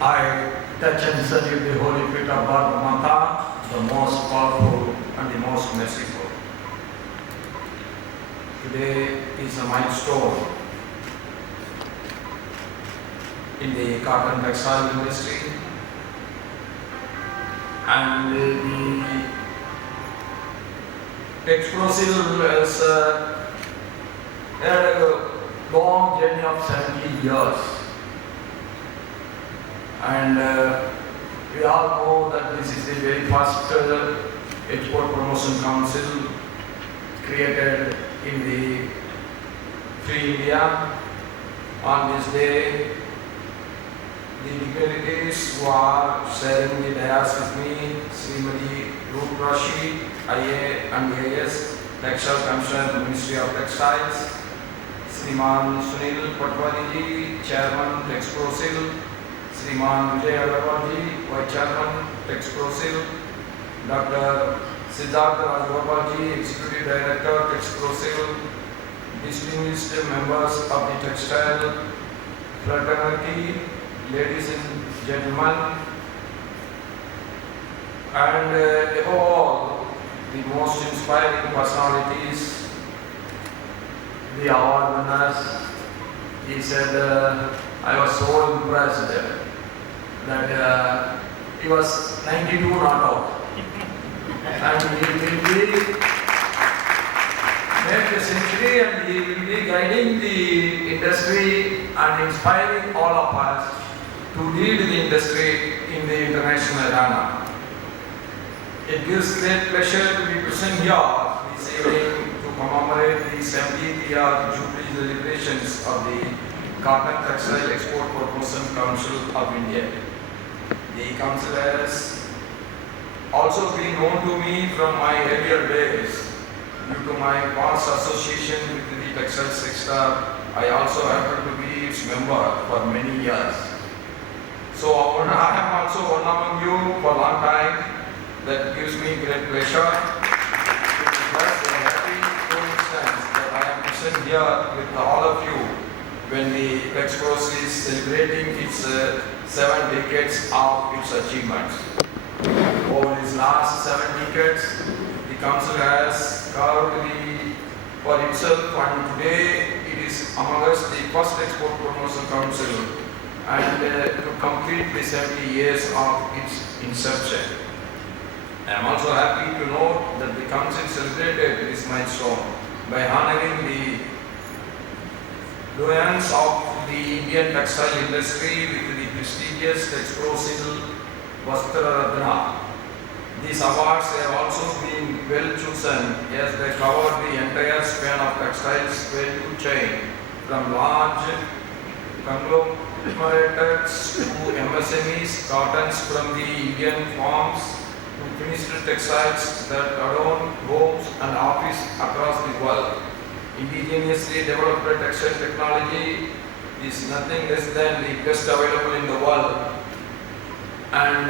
I touch and salute the holy feet of Bharata Mata, the most powerful and the most merciful. Today is a milestone in the cotton textile industry, and the TEXPROCIL has had a long journey of 70 years. And we all know that this is the very first Export Promotion Council created in the free India. On this day, the dignitaries who are sharing the dais with me, Srimati Ruth Rashi, IA and AS, Textile Commissioner, Ministry of Textiles, Sriman Sunil Patwari, Chairman, TEXPROCIL, Sriman Jayavarthanalu, Vice Chairman, TEXPROCIL, Dr. Siddhartha, Executive Director, TEXPROCIL, distinguished members of the textile fraternity, ladies and gentlemen, and above all, the most inspiring personalities, the award winners. He said, I was so impressed that he was 92 not out. And he will be made a century, and he will be guiding the industry and inspiring all of us to lead the industry in the international arena. It gives great pleasure to be present here this evening to commemorate the 70th year Jubilee celebrations of the Cotton Textile Export Promotion Council of India. The council has also been known to me from my earlier days. Due to my past association with the textile sector, I also happened to be its member for many years. So I am also one among you for a long time. That gives me great pleasure. It is just a happy coincidence that I am present here with all of you when the TEXPROCIL is celebrating its 7 decades of its achievements. Over these last 7 decades, the Council has carved for itself, and today it is among us the first Export Promotion Council, and to complete the 70 years of its inception. I am also happy to note that the Council celebrated this milestone by honoring the doyens of the Indian textile industry with the prestigious TEXPROCIL Vastra Ratna. These awards have also been well chosen as they cover the entire span of textiles value chain, from large conglomerates to MSMEs, cottons from the Indian farms to finished textiles that adorn homes and offices across the world. Indigenously developed textile technology is nothing less than the best available in the world. And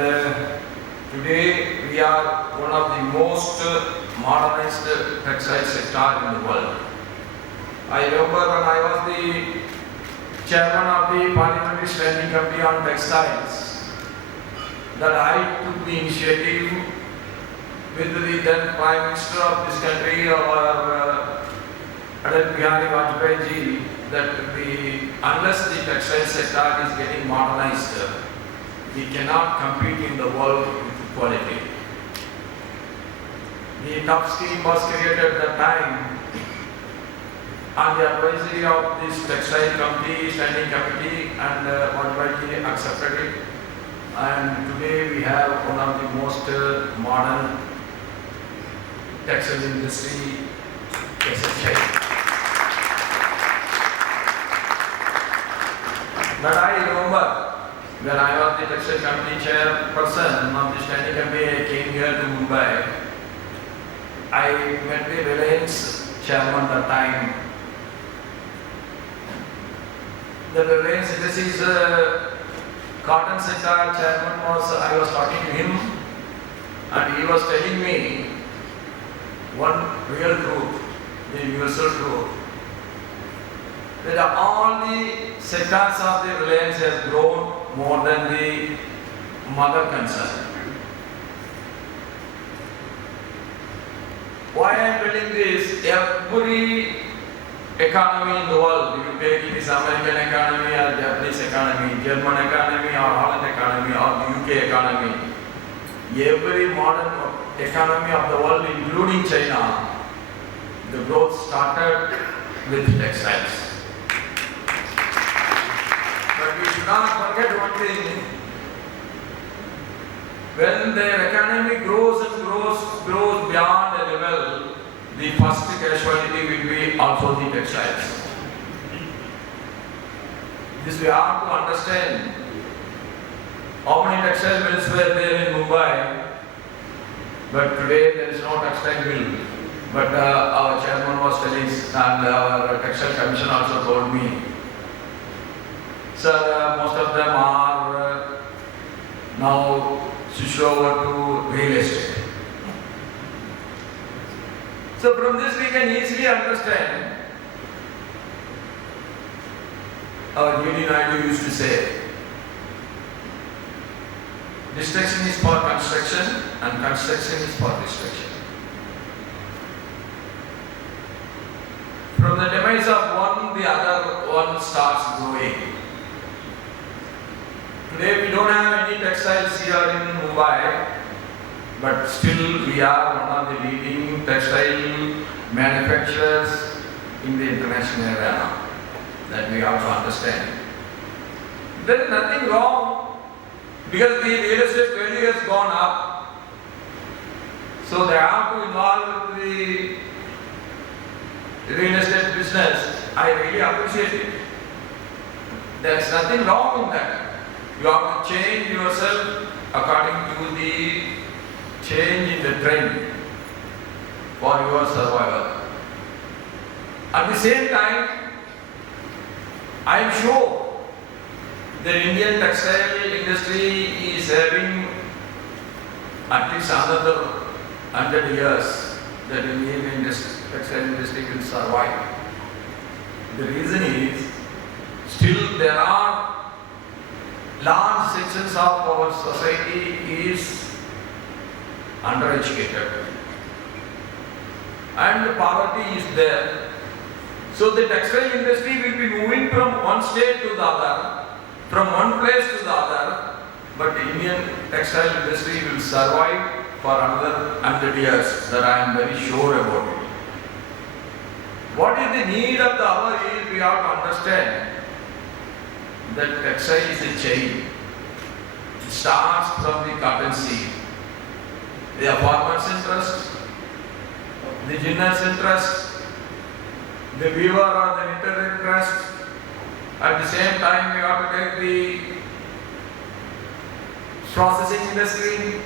today we are one of the most modernized textile sector in the world. I remember when I was the chairman of the Parliamentary Standing Committee on Textiles, that I took the initiative with the then Prime Minister of this country, our Radhakrishnan ji, that unless the textile sector is getting modernized, we cannot compete in the world with quality. The tough scheme was created at that time on the advisory of this textile committee, standing committee, and Vibhushan accepted it. And today we have one of the most modern textile industry SHI. But I remember when I was the textile committee chairperson of the standing committee, I came here to Mumbai. I met the Reliance chairman at that time. The Reliance Industries cotton sector chairman I was talking to him, and he was telling me one real truth, the universal truth. that all the sectors of the Reliance has grown more than the mother concern. Why I am telling this? Every economy in the world, you take it is American economy or Japanese economy, German economy or Holland economy or the UK economy, every modern economy of the world, including China, the growth started with textiles. But we should not forget one thing. When their economy grows and grows beyond a level, the first casualty will be also the textiles. This we have to understand. How many textile mills were there in Mumbai? But today there is no textile mill. But our chairman was telling, and our textile commission also told me, sir, most of them are now switched over to real estate. So from this we can easily understand. Our GD Naidu used to say, destruction is for construction and construction is for destruction. From the demise of one, the other one starts growing. Today we don't have any textiles here in Mumbai, but still we are one of the leading textile manufacturers in the international arena. That we have to understand. There is nothing wrong because the real estate value has gone up. So they have to involve the real estate business. I really appreciate it. There is nothing wrong in that. You have to change yourself according to the change in the trend for your survival. At the same time, I am sure the Indian textile industry is having at least another 100 years that the Indian textile industry will survive. The reason is, still there are large sections of our society is undereducated and poverty is there. So the textile industry will be moving from one state to the other, from one place to the other, but the Indian textile industry will survive for another 100 years. That I am very sure about it. What is the need of the hour is we have to understand that textile is a chain. It starts from the cotton seed. The farmer's interest, the ginner's interest, the weaver or the knitter interest. At the same time, we have to take the processing industry.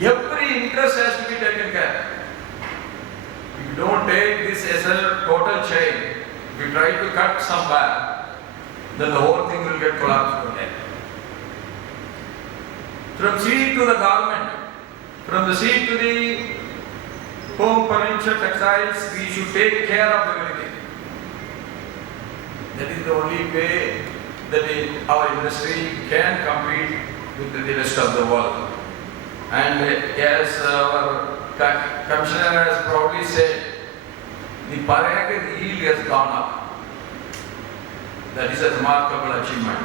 Every interest has to be taken care. If you don't take this as a total chain, if you try to cut somewhere, then the whole thing will get collapsed one day. From seed to the garment, from the seed to the home furniture textiles, we should take care of everything. That is the only way that our industry can compete with the rest of the world. And as our commissioner has probably said, the per acre yield has gone up. That is a remarkable achievement.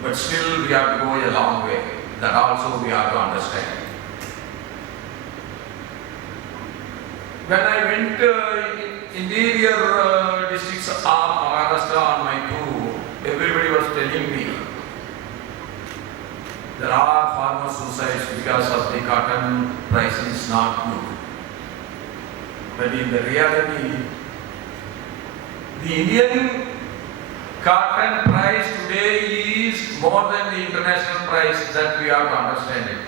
But still we have to go a long way. That also we have to understand. When I went interior districts of Maharashtra on my tour, everybody was telling me there are farmer suicides because of the cotton price is not good. But in the reality, the Indian cotton price today is more than the international price. That we have to understand it.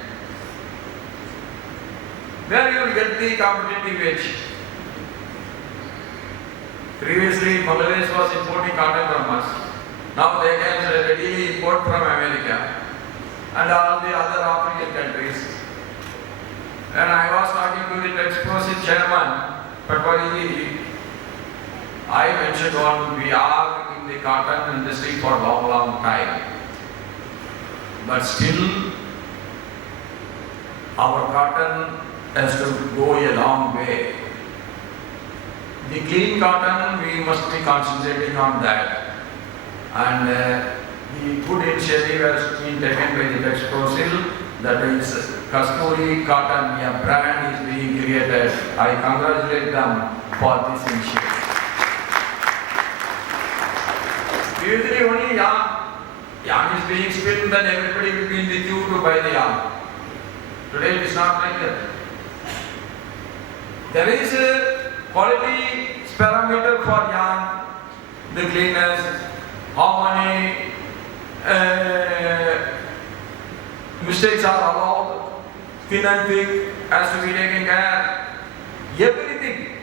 Where you will get the competitive edge? Previously, Bangladesh was importing cotton from us. Now they can readily import from America and all the other African countries. And I was talking to the TEXPROCIL chairman, Patwari, I mentioned one, we are in the cotton industry for a long, long time. But still, our cotton has to go a long way. The clean cotton, we must be concentrating on that. And the good initiative has been taken by the TEXPROCIL, that is Kasturi Cotton, a brand is being created. I congratulate them for this initiative. Usually only yarn is being spun, then everybody will be in the queue to buy the yarn. Today it is not like that. There is a quality parameter for yarn, the cleanness, how many mistakes are allowed, thin and thick has to be taken care, everything.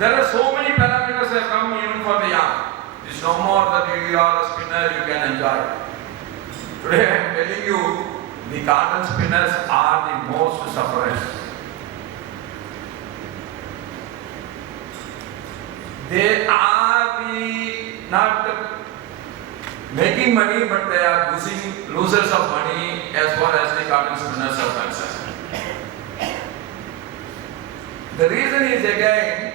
There are so many parameters that come even for the yarn. It's no more that you are a spinner, you can enjoy. Today I am telling you, the cotton spinners are the most sufferers. They are not making money, but they are losers of money as far as the cotton spinners are concerned. The reason is again,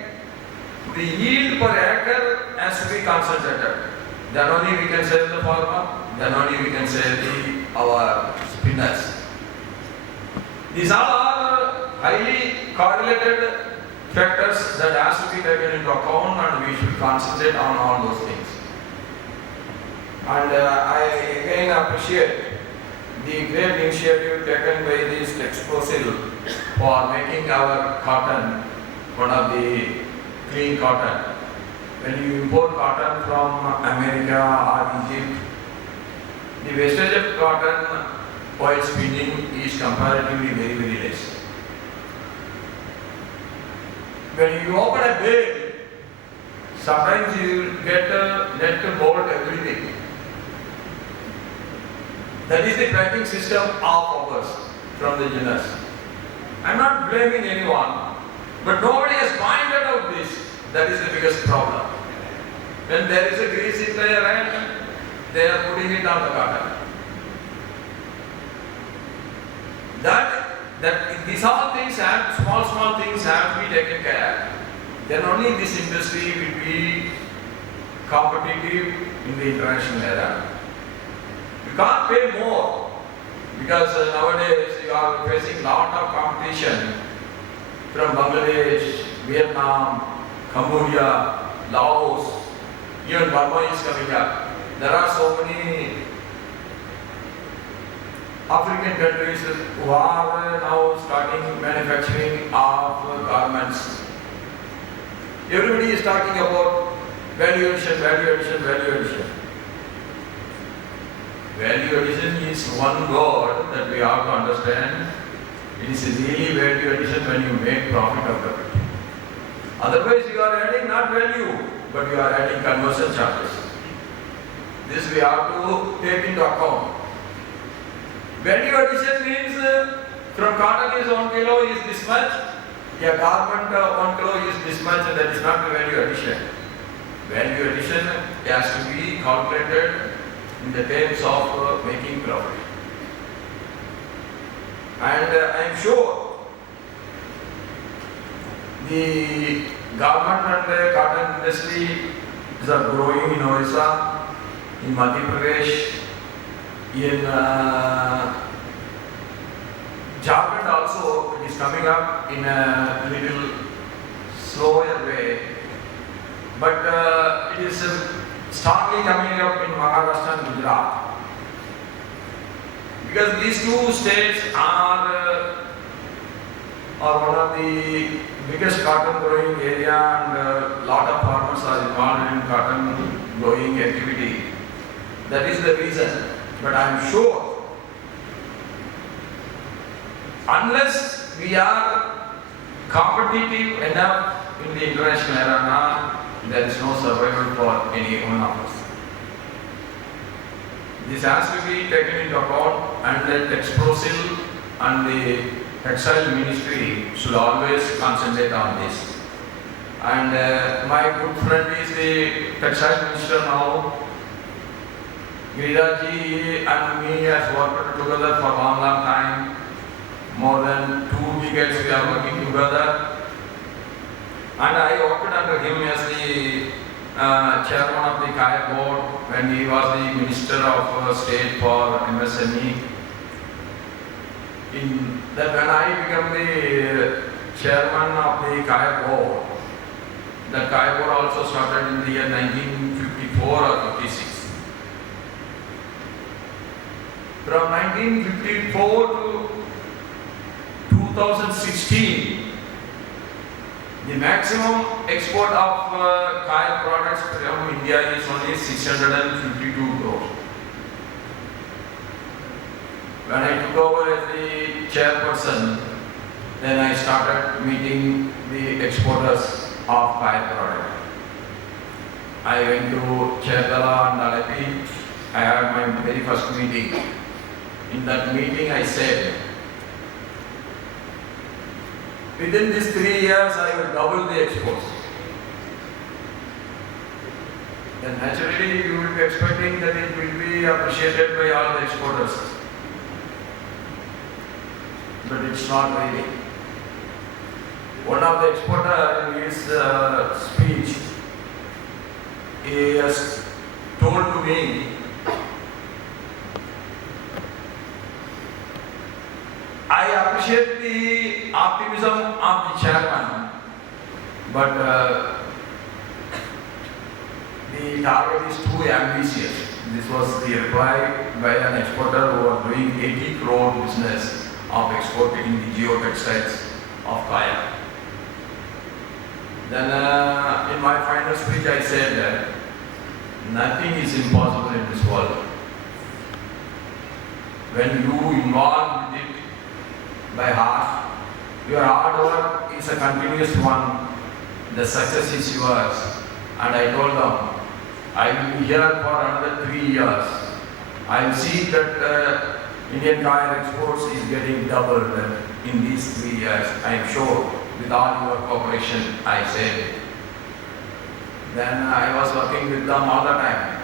the yield per acre has to be concentrated. Then only we can sell the farmer, then only we can sell our spinners. These all are highly correlated factors that has to be taken into account, and we should concentrate on all those things. And I again appreciate the great initiative taken by this TEXPROCIL for making our cotton one of the clean cotton. When you import cotton from America or Egypt, the wastage of cotton while spinning is comparatively very, very less. When you open a bale, sometimes you get net to bolt everything. That is the packing system of ours from the Guinness. I am not blaming anyone, but nobody has pointed out this. That is the biggest problem. When there is a grease in their hand, they are putting it on the cotton. These all things have, small things have to be taken care. Then only this industry will be competitive in the international era. You can't pay more because nowadays you are facing a lot of competition from Bangladesh, Vietnam, Cambodia, Laos, even Burma is coming up. There are so many African countries who are now starting manufacturing of garments. Everybody is talking about value addition, value addition, value addition. Value addition is one word that we have to understand. It is really value addition when you make profit out of it. Otherwise you are adding not value, but you are adding conversion charges. This we have to take into account. Value addition means from cotton is 1 kilo is this much, a garment 1 kilo is this much, and that is not the value addition. Value addition has to be calculated in the terms of making profit. And I am sure the garment and the cotton industry is growing in Orissa, in Madhya Pradesh, in Jharkhand also. It is coming up in a little slower way, but it is strongly coming up in Maharashtra and Gujarat, because these two states are one of the biggest cotton growing area, and a lot of farmers are involved in cotton growing activity. That is the reason. But I am sure, unless we are competitive enough in the international arena, there is no survival for any one of us. This has to be taken into account, and the TEXPROCIL and the Textile Ministry should always concentrate on this. And my good friend is the Textile Minister now. Giriraji and me has worked together for a long, long time. More than 2 decades we are working together. And I worked under him as the chairman of the Kaya board when he was the Minister of State for MSME. When I became the chairman of the Kaya board, the Kaya board also started in the year 1954 or 56. From 1954 to 2016, the maximum export of Kaya products from India is only 652 crores. When I took over as the chairperson, then I started meeting the exporters of Kaya product. I went to Chertala and Alapi. I had my very first meeting. In that meeting I said, within these 3 years I will double the exports. Then naturally you will be expecting that it will be appreciated by all the exporters. But it's not really. One of the exporters in his speech, he has told to me, I appreciate the optimism of the chairman, but the target is too ambitious. This was the reply by an exporter who was doing 80 crore business of exporting the geotextiles of Kaya. Then in my final speech I said that nothing is impossible in this world. When you involve with it by heart, your hard work is a continuous one, the success is yours. And I told them, I will be here for another 3 years. I will see that Indian Kaya exports is getting doubled in these 3 years. I am sure, with all your cooperation, I said. Then I was working with them all the time.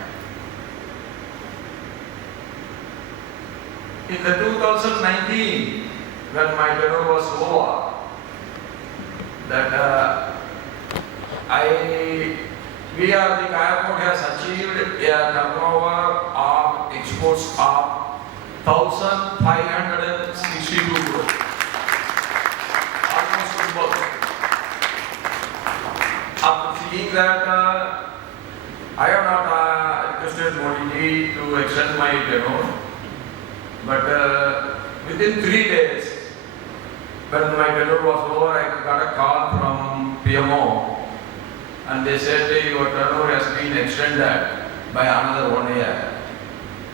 In the 2019, when my tenure was over, that we are the Kaya board has achieved a turnover of exports of 1,562 crores. Almost double. After seeing that, I have not requested Modi to extend my tenure, but within 3 days, when my tenure was over, I got a call from PMO and they said your tenure has been extended by another 1 year.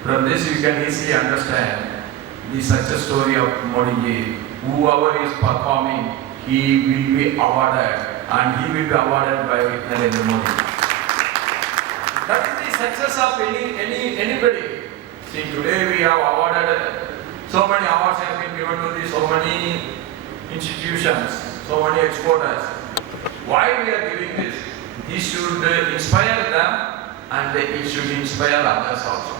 From this you can easily understand the success story of Modi ji. Whoever is performing, he will be awarded, and he will be awarded by Narendra Modi. That is the success of anybody. See, today we have awarded, so many awards have been given to so many institutions, so many exporters. Why we are giving this? This should inspire them, and it should inspire others also.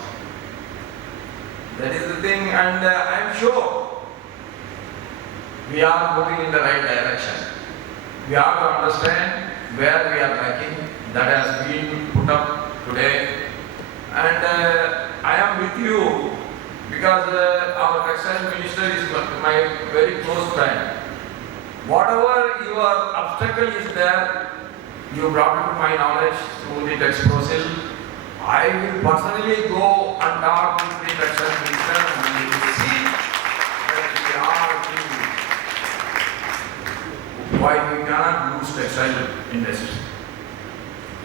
That is the thing, and I am sure we are moving in the right direction. We have to understand where we are lacking. That has been put up today, and I am with you because our textile minister is my very close friend. Whatever your obstacle is there, you brought it to my knowledge through the TEXPROCIL. I will personally go and talk with the textile minister and we will see that we are why we cannot lose textile industry.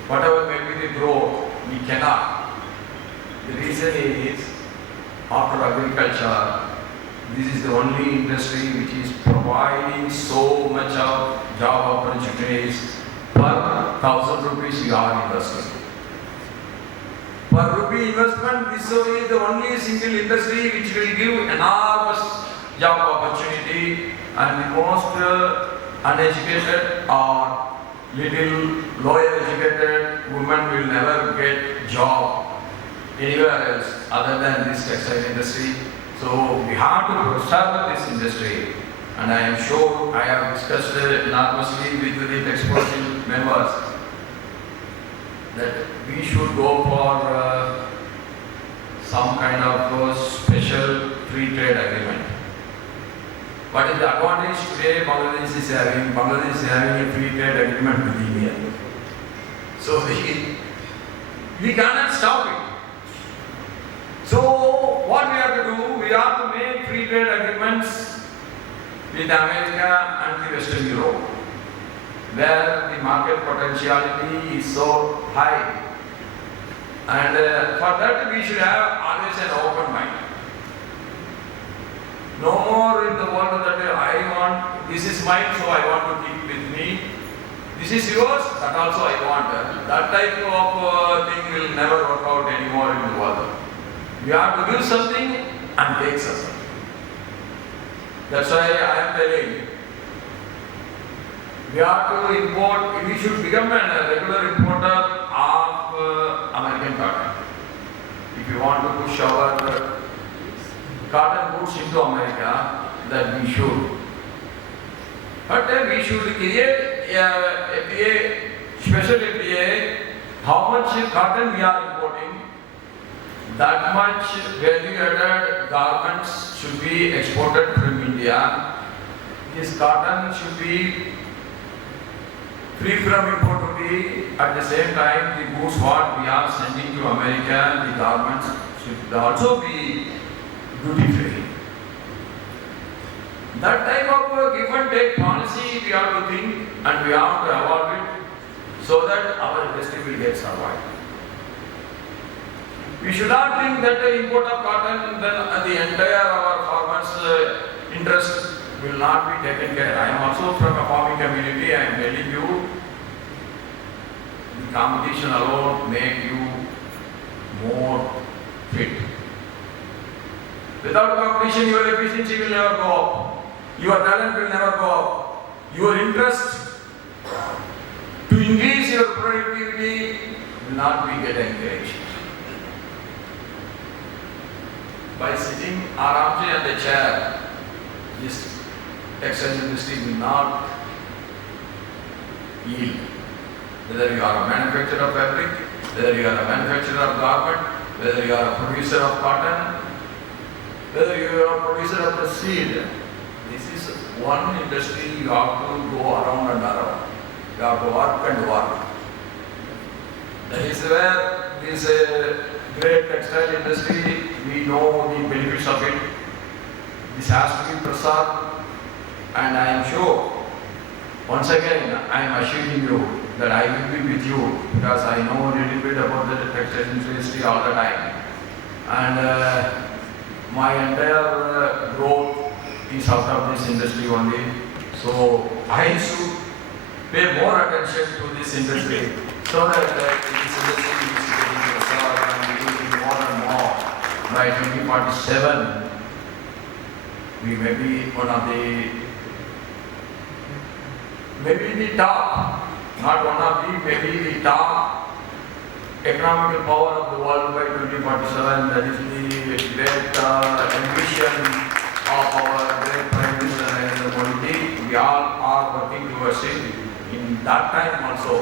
Whatever may be the growth, we cannot. The reason is, after agriculture, this is the only industry which is providing so much of job opportunities. Per 1,000 rupees you are investing. Per rupee investment, this is the only single industry which will give enormous job opportunity, and the most uneducated or little lower educated women will never get job anywhere else other than this textile industry. So we have to preserve this industry, and I am sure I have discussed enormously with the TEXPROCIL members that we should go for some kind of special free trade agreement. What is the advantage today Bangladesh is having? Bangladesh is having a free trade agreement with India. So we cannot stop it. So what we have to do, we have to make free trade agreements with America and the Western Europe, where the market potentiality is so high. And for that we should have always an open mind. No more in the world that I want, this is mine, so I want to keep with me. This is yours, that also I want. That type of thing will never work out anymore in the world. You have to give something and take something. That's why I am telling you. We have to import, we should become a regular importer of American cotton. If you want to push our cotton goods into America, that we should. But we should create a FTA, special FTA, how much cotton we are importing, that much value-added garments should be exported from India. This cotton should be free from import duty. At the same time, the goods what we are sending to America, the garments should also be duty-free. That type of give and take policy we have to think and we have to evolve it so that our industry will get survived. We should not think that the import of cotton, then the entire our farmers' interest will not be taken care. I am also from a farming community. I am telling you, the competition alone make you more fit. Without competition, your efficiency will never go up. Your talent will never go up. Your interest to increase your productivity will not be get encouraged. By sitting aramse on the chair, this textile industry will not yield. Whether you are a manufacturer of fabric, whether you are a manufacturer of garment, whether you are a producer of cotton, whether you are a producer of the seed, this is one industry you have to go around and around. You have to work and work. That is where this great textile industry, we know the benefits of it. This has to be preserved, and I am sure, once again, I am assuring you that I will be with you because I know a little bit about the textile industry all the time. And my entire growth is out of this industry only. So I should pay more attention to this industry so that this industry is getting preserved and getting more and more. By 2047, we may be one of the, maybe the top, not one of the, maybe the top economical power of the world by 2047. That is the great ambition of our great Prime Minister Narendra Modi. We all are working towards it. In that time also,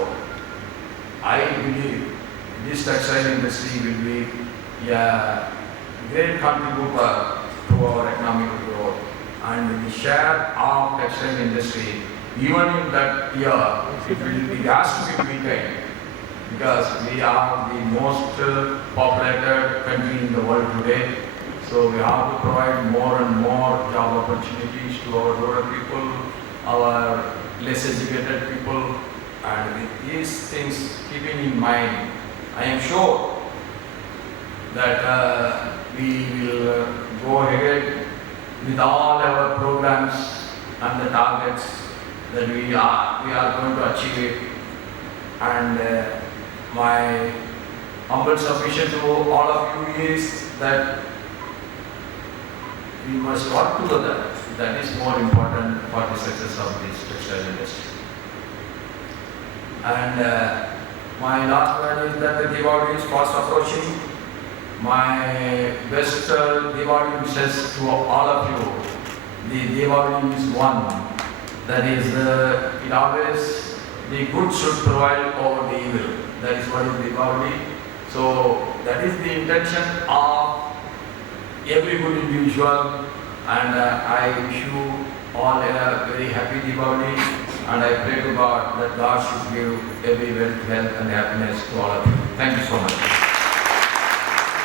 I believe this textile industry will be a great contributor to our economic growth. And the share of textile industry, even in that year, it has to be maintained because we are the most populated country in the world today. So we have to provide more and more job opportunities to our rural people, our less educated people, and with these things keeping in mind, I am sure that we will go ahead with all our programs and the targets that we are going to achieve it. And my humble submission to all of you is that we must work together. That is more important for the success of this textile industry. And my last word is that the Diwali is fast approaching. My best Diwali wishes to all of you. The Diwali is one. That is, it always, the good should prevail over the evil. That is what is Diwali. So that is the intention of every good individual. And I wish you all a very happy Diwali. And I pray to God that God should give every wealth, health and happiness to all of you. Thank you so much.